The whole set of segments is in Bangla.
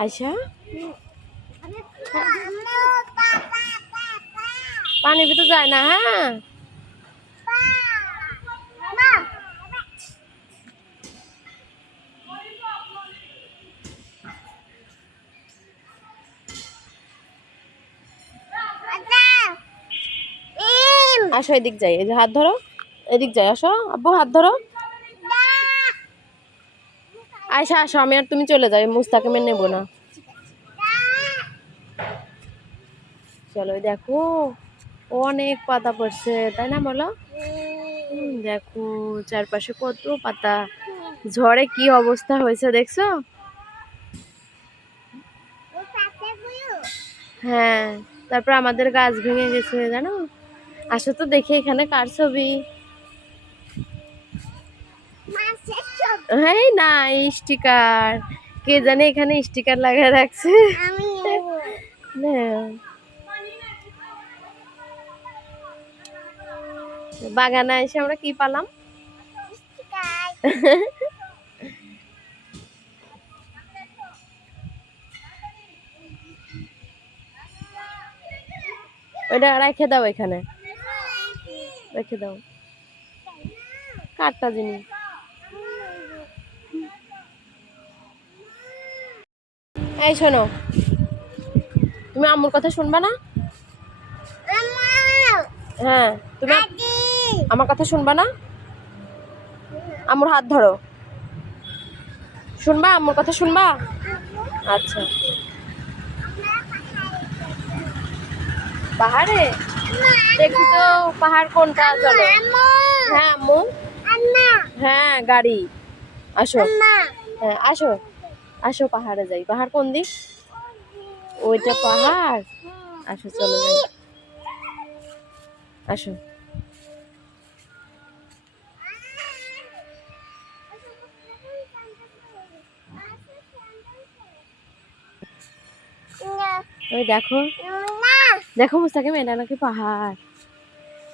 আয়শা পানির ভিতর যায় না। হ্যাঁ আসো এদিক যাই, এই যে হাত ধরো, এদিক যাই, আসো আব্বু হাত ধরো। আয়শা আসো, আমি আর তুমি চলে যাই, মুস্তাকিম নেবো না। চলো দেখো অনেক পাতা পড়ছে তাই না বলো? দেখো চারপাশে কত পাতা, ঝড়ে কি অবস্থা হয়েছে দেখছো? হ্যাঁ তারপর আমাদের গাছ ভেঙে গেছে জানো। আসো তো দেখি এখানে কার ছবি। হ্যাঁ না স্টিকার, কে জানে এখানে স্টিকার লাগিয়ে রাখছে। বাগানে এসে আমরা কি পালাম? ওইটা রেখে দাও, এখানে রেখে দাও, কাটটা জিনিস। এই শোনো, তুমি আম্মুর কথা শুনবা না? হ্যাঁ তুমি আমার কথা শুনবা না? আম্মুর হাত ধরো, শুনবা আম্মুর কথা শুনবা? আচ্ছা পাহাড়ে দেখি তো পাহাড় কোনটা, চলো। হ্যাঁ আম্মু, হ্যাঁ গাড়ি, আসো। হ্যাঁ আসো, আসো পাহাড়ে যাই। পাহাড় কোন দিক? ওইটা পাহাড়, আসো চলো যাই, আসো। ওই দেখো, দেখো মুস্তাকিম এটা নাকি পাহাড়।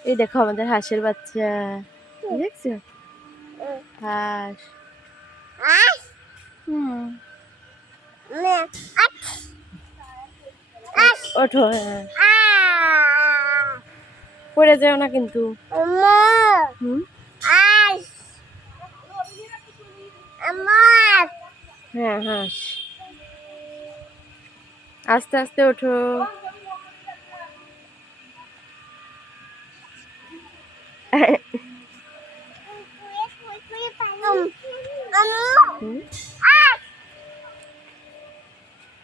এই দেখো আমাদের হাঁসের বাচ্চা, দেখছো? হাঁস। ওঠো, হ্যাঁ পড়ে যাও না কিন্তু। হ্যাঁ হাঁস, আস্তে আস্তে ওঠো।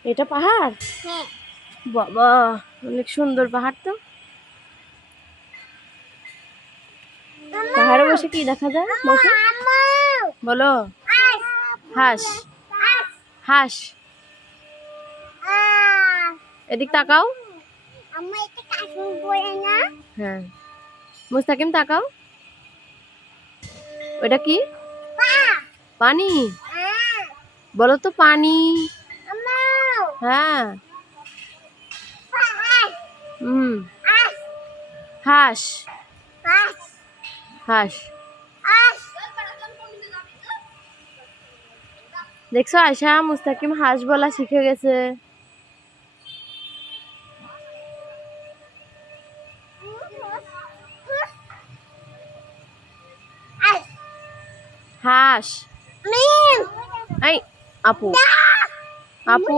এটা পাহাড়? বাবা অনেক সুন্দর পাহাড় তো। পাহাড়ে বসে কি দেখা যায় বসে বলো? হাঁস, হাঁস। এদিক তাকাও। হ্যাঁ মুস্তাকিম তাকাও, ওটা কি? পানি বলো তো, পানি। হ্যাঁ হাঁস, হাঁস। দেখছো আয়শা, মুস্তাকিম হাঁস বলা শিখে গেছে। হাঁস, এই আপু, আপু